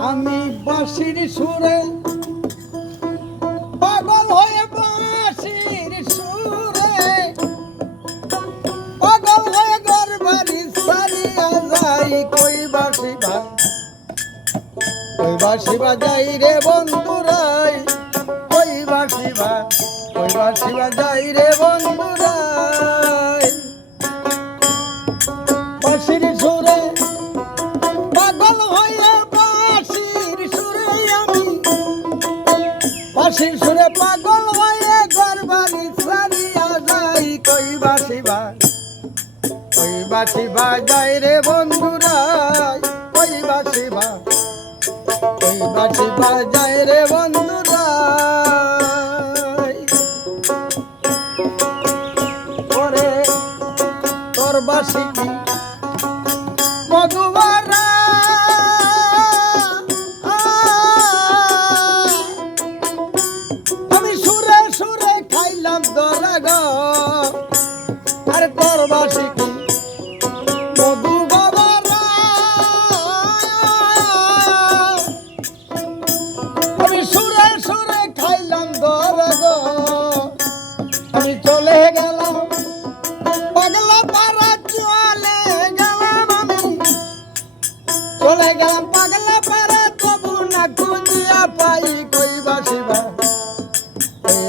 আমি বাঁশির সুরে পাগল হয়ে বাঁশির সুরে পাগল হয়ে ঘর বাড়ি সারিয়া যাই কই বাঁশি বাজাই রে বন্ধুরাই কই বাঁশি বাজাই রে বন্ধুরাই বাঁশির সুরে পাগল হয়ে বাঁশির সুরে আমি বাঁশির সুরে পাগল হয়ে ঘর বাড়ি সারিয়া যাই কই বাঁশি বাজাই রে বন্ধুরাই কই বাঁশি বাজাই রে বন্ধুরাই ওরে তোর বাঁশি কি মধুবারা আমি সুরে সুরে খাইলাম দরা গো আরে তোর বাঁশি কি মধুবারা আমি সুরে সুরে খাইলাম দরা গো আমি চলে গেলাম পাগলা পাড়া চলে গেলাম পাগলা পাড়া তবু না খুঁজিয়া পাই কই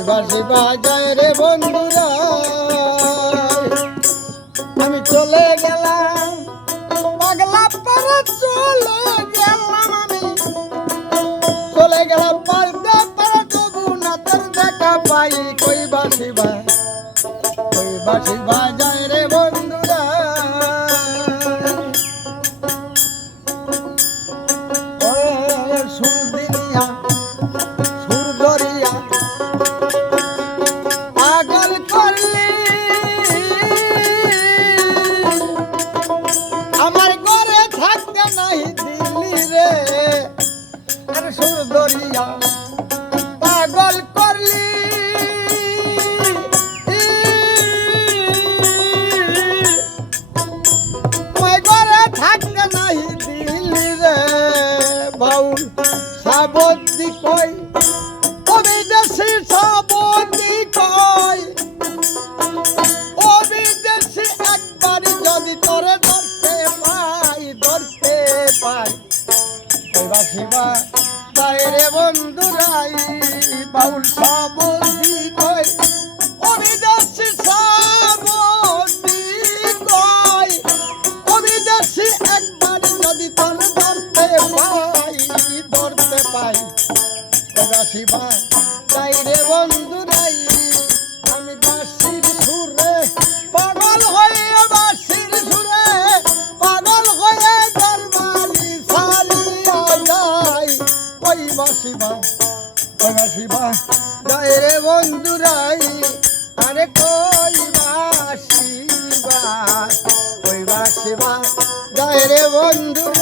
বাঁশি বাজায় রে বন্ধুরা আমি চলে গেলাম পাগলা পাড়া চলে গেলাম পাগলা পাড়া তবু না তোর দেখা পাই কই বাঁশি বাজায় রে বন্ধুরা সুর দিনিয়া সুর ধরিয়া পাগল করলি আমার ঘরে থাকতে নাই দিল্লি রে আর সুর ধরিয়া পাগল করলি ঘরে থাকতে নাই দিল্লি রে বাউল সাবতি কই অবিদেশি সাবতি কই অবিদেশি একবার যদি তোরে ধরতে পাই বাসিবা বাইরে বন্ধুরাই বাউল সাবতি কই অবিদেশি সাবতি কই অবিদেশি একবার যদি তোরে ধরতে পাই বাঁশিবা তাই রে বন্ধুরাই আমি বাঁশির সুরে পাগল হয়ে বাঁশির সুরে পাগল হয়ে দরবারি সারিয়া যাই কই বাঁশিবা যাই রে বন্ধুরাই আরে কই বাঁশিবা যাই রে বন্ধুরা